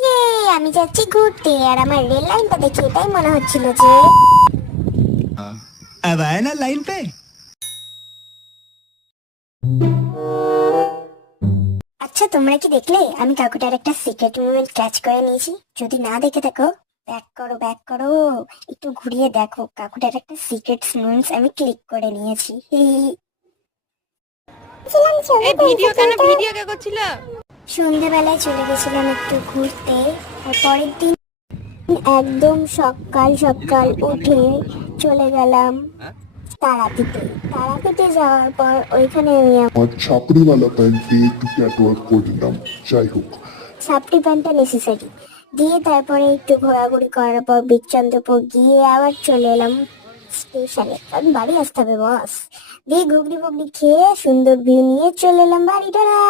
ইয়ে, আমি যাচ্ছি ঘুরতে আর আমার রেল লাইনটা দেখে এটাই মনে হচ্ছিল যে अब आए ना लाइन पे। আচ্ছা, তোমরা কি দেখলে আমি কাকুটার একটা সিক্রেট মুভমেন্ট ক্যাচ করে নিয়েছি? যদি না দেখে থাকো, ব্যাক করো, একটু ঘুরিয়ে দেখো। কাকুটার একটা সিক্রেট মুভমেন্টস আমি ক্লিক করে নিয়েছি। ভিডিও কে করছিল? সন্ধ্যাবেলায় চলে গেছিলাম একটু ঘুরতে, আর পরের দিন একদম সকাল সকাল উঠে চলে গেলাম তারাপীঠে যাওয়ার পর ওইখানে আমি আমার ছাপড়িওয়ালা প্যান্ট দিয়ে একটু ক্যাটওয়ার্ক করে নিলাম। যাই হোক, ছাপটি প্যান্টটা নেসেসারি দিয়ে তারপরে একটু ঘোরাঘুরি করার পর বিচন্দ্রপুর গিয়ে আবার চলে এলাম স্টেশনে, কারণ বাড়ি আসতে হবে বস। দিয়ে ঘুগনি ফুগনি খেয়ে সুন্দর ভিউ নিয়ে চলে এলাম বাড়ি। টাটা।